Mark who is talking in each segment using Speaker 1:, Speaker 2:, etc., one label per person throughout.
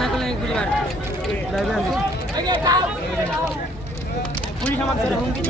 Speaker 1: না করলে গুলি মার পুলিশ আমাকে হুমকি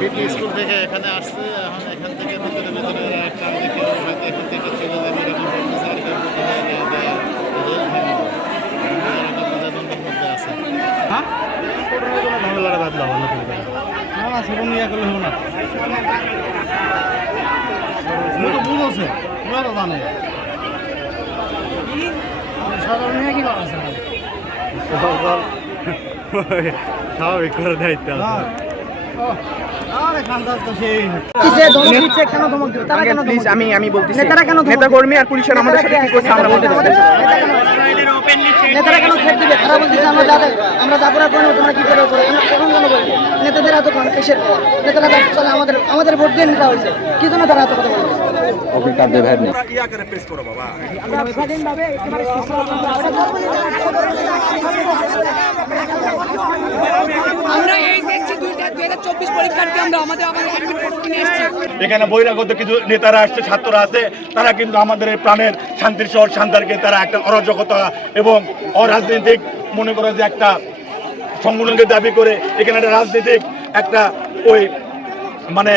Speaker 2: পিপি স্কুল থেকে এখানে আসছে, এখন এখান থেকে ভিতরে ভিতরে একটা দেখে হয়তো এখান থেকে চলে যাবে এরকম বাদ দাও করে।
Speaker 3: না না সেরকম ইয়া তো বুঝোছে তুমি তো জানে
Speaker 2: স্বাভাবিক করে আছে
Speaker 3: আরে খানদার তো
Speaker 4: আমি আমি বলতেছি।
Speaker 1: নেতারা কেন
Speaker 4: নেতা কর্মী আর পুলিশের আমাদের সাথে কি করছে আমরা বলতে
Speaker 1: নেতারা কেন থ্রেট দিবে? তারা বলতেছে আমরা যাদের আমরা যা করার করে তোমরা কি করে করে আমরা কেন বলব? নেতাদের এত কম কিসের? নেতারা চলে আমাদের আমাদের ভোট দিয়ে নেতা হয়েছে। কি জন্য তারা এত কথা বলবে? আমরা
Speaker 5: এখানে বহিরাগত কিছু নেতারা আসছে, ছাত্ররা আছে তারা কিন্তু আমাদের এই প্রাণের শান্তির শহর শান্তারকে তারা একটা অরাজকতা এবং অরাজনৈতিক মনে করে যে একটা সংগঠনকে দাবি করে, এখানে একটা রাজনৈতিক একটা ওই মানে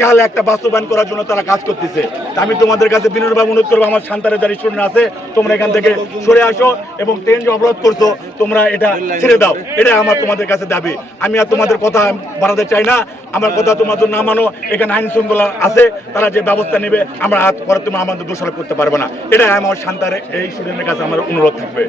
Speaker 5: চাল একটা বাস্তবায়ন করার জন্য তারা কাজ করতেছে। আমি তোমাদের কাছে বিনোদভাবে অনুরোধ করব, আমার শান্তারের যারা স্টুডেন্ট আছে তোমরা এখান থেকে সরে আসো এবং ট্রেন যে অবরোধ করছ, তোমরা এটা ছেড়ে দাও। এটাই আমার তোমাদের কাছে দাবি। আমি আর তোমাদের কথা বাড়াতে চাই না। আমার কথা জন্য না মানো। এখানে আইন শৃঙ্খলা আছে, তারা যে ব্যবস্থা নেবে, আমরা হাত পরে তোমরা আমাদের দোষারোপ করতে পারবে না। এটাই আমার শান্তারে এই স্টুডেন্টের কাছে আমার অনুরোধ থাকবে।